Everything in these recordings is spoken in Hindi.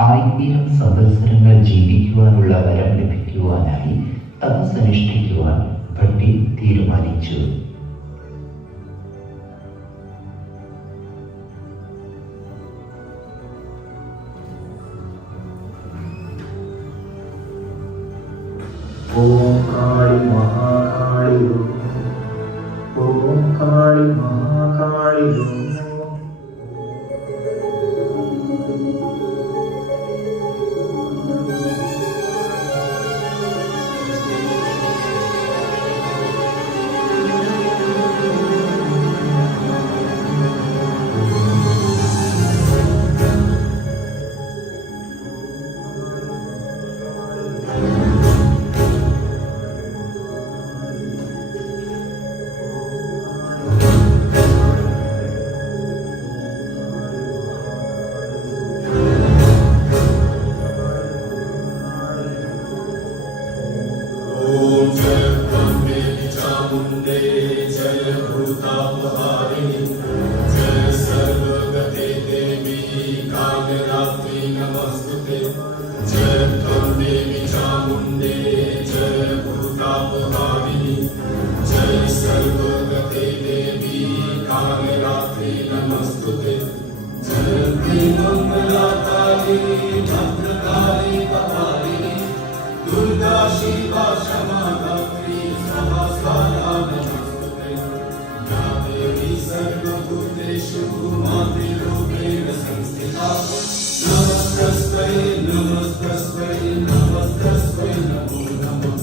1000 സംവത്സരങ്ങൾ ജീവിക്കുവാനുള്ള വരം ലഭിക്കുവാനായി തപസ്സനുഷ്ഠിക്കുവാൻ ഭട്ടി തീരുമാനിച്ചു. ഓം കാളി മഹാകാളി, ഓം കാളി മഹാകാളി. दुर्गा शिवा क्षमा धात्री सहस्राया नमस्तुते, या देवी सर्वभूतेषु मातृरूपेण संस्थिता, नमस्तस्मै नमस्तस्मै नमस्तस्मै नमो नमः।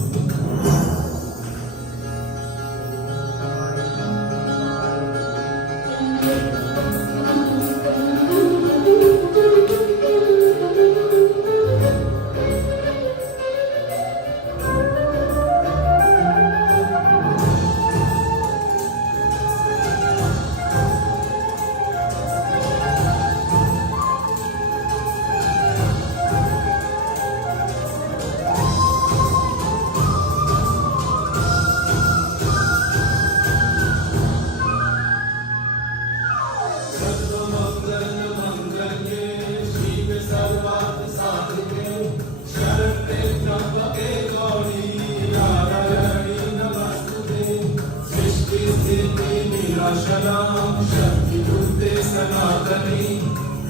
शक्ति बुद्धे सनातनी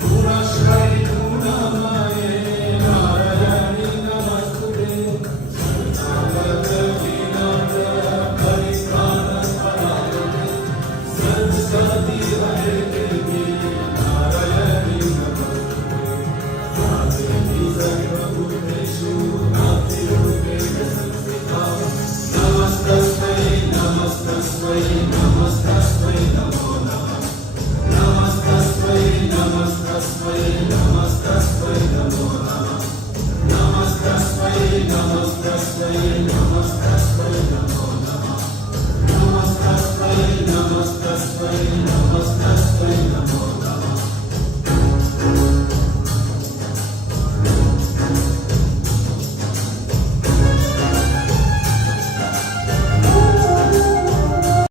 पूर्णाश्रय पूर्णमाये नारायणी नमस्तुते, सर्वगत विनाथ परिस्त्राण स्मरामि, सर्वसति हरे देवी नारायणी नमस्तुते, या देवी सर्वभूतेषु मातृरूपेण संस्थिता, नमस्तस्मै नमस्तस्मै नमस्तस्मै नमो नमः, नमस्तस्मै नमस्तस्मै नमस्तस्मै नमो नमः, नमस्तस्मै नमस्तस्मै नमस्तस्मै नमो नमः, नमस्तस्मै नमस्तस्मै